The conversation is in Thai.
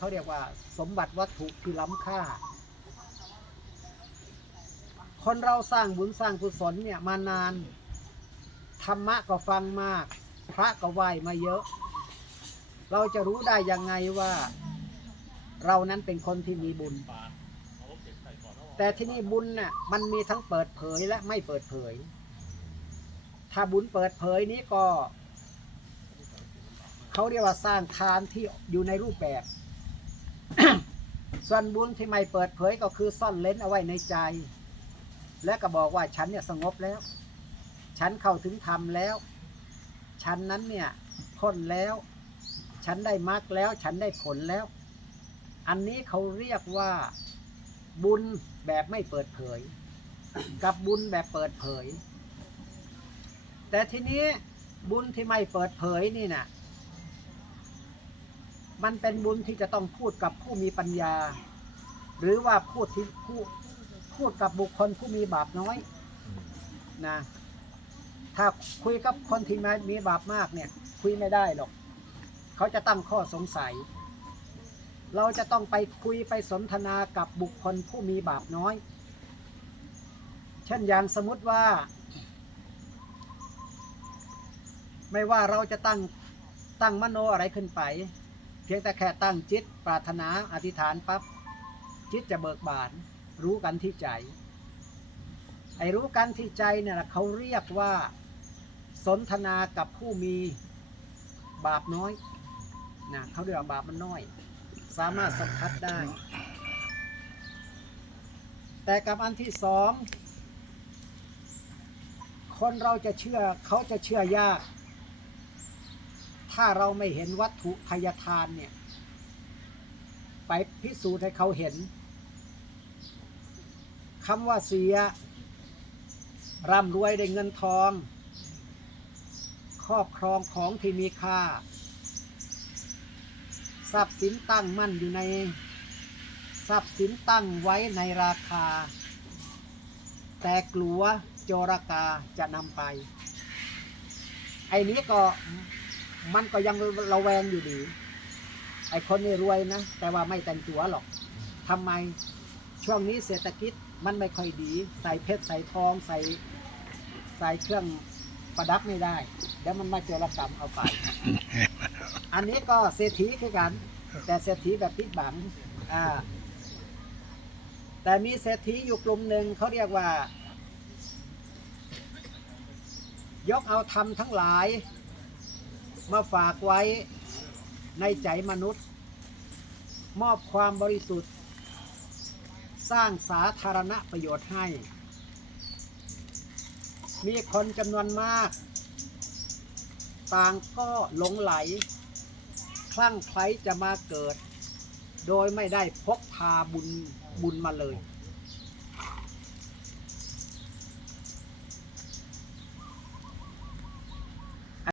เขาเรียกว่า สมบัติวัตถุที่ล้ำค่า คนเราสร้างบุญสร้างกุศลเนี่ยมานาน ธรรมะก็ฟังมาก พระก็ไหว้มาเยอะ เราจะรู้ได้ยังไงว่า เรานั้นเป็นคนที่มีบุญ แต่ที่นี่บุญน่ะมันมีทั้งเปิดเผยและไม่เปิดเผย ถ้าบุญเปิดเผยนี้ก็เขาเรียกว่าสร้างทานที่อยู่ในรูปแบบ ส่วนบุญที่ไม่เปิดเผยก็คือซ่อนเล้นเอาไว้ในใจ และก็บอกว่าฉันเนี่ยสงบแล้ว ฉันเข้าถึงธรรมแล้ว ฉันนั้นเนี่ยพ้นแล้ว ฉันได้มรรคแล้ว ฉันได้ผลแล้ว อันนี้เขาเรียกว่าบุญแบบไม่เปิดเผย กับบุญแบบเปิดเผย แต่ทีนี้บุญที่ไม่เปิดเผยนี่นะ มันเป็นบุญที่จะต้องพูดกับผู้มีปัญญา หรือว่าพูดที่พูดพูดกับบุคคลผู้มีบาปน้อยนะถ้าคุยกับคนที่ม่มีบาปมากเนี่ย คุยไม่ได้หรอกเขาจะตั้งข้อสงสัย เราจะต้องไปคุยไปสนทนากับบุคคลผู้มีบาปน้อย เช่นอย่างสมมติว่า ไม่ว่าเราจะตั้งตั้งมโนอะไรขึ้นไป พียงแต่แค่ตั้งจิตปรารถนาอธิษฐานปั๊บจิตจะเบิกบาน รู้กันที่ใจ ไอ้รู้กันที่ใจเนี่ยล่ะเขาเรียกว่า สนทนากับผู้มีบาปน้อยนะเขาเรียกว่าบาปมันน้อย สามารถสัมผัสได้ แต่กับอันที่สอง คนเราจะเชื่อเขาจะเชื่อยาก ถ้าเราไม่เห็นวัตถุทายทานเนี่ย ไปพิสูจน์ให้เขาเห็นคำว่าเสีย ร่ำรวยได้เงินทอง ครอบครองของที่มีค่า ทรัพย์สินตั้งมั่นอยู่ใน ทรัพย์สินตั้งไว้ในราคา แต่กลัวโจรกาจะนำไป ไอ้นี้ก็ มันก็ยังระแวงอยู่ดี ไอ้คนนี่รวยนะ แต่ว่าไม่แต่งตัวหรอกทำไมช่วงนี้เศรษฐกิจมันไม่ค่อยดี ใส่เพชรใส่ทองใส่ใส่เครื่องประดับไม่ได้เดี๋ยวมันมาโจรกรรมเอาไป อันนี้ก็เศรษฐีคือกัน แต่เศรษฐีแบบปิดบังอ่าแต่มีเศรษฐีอยู่กลุ่มหนึ่งเขาเรียกว่า ยกเอาธรรมทั้งหลาย มาฝากไว้ในใจมนุษย์ มอบความบริสุทธิ์ สร้างสาธารณประโยชน์ให้ มีคนจำนวนมาก ต่างก็หลงไหล คลั่งไคล้จะมาเกิด โดยไม่ได้พกพาบุญบุญมาเลย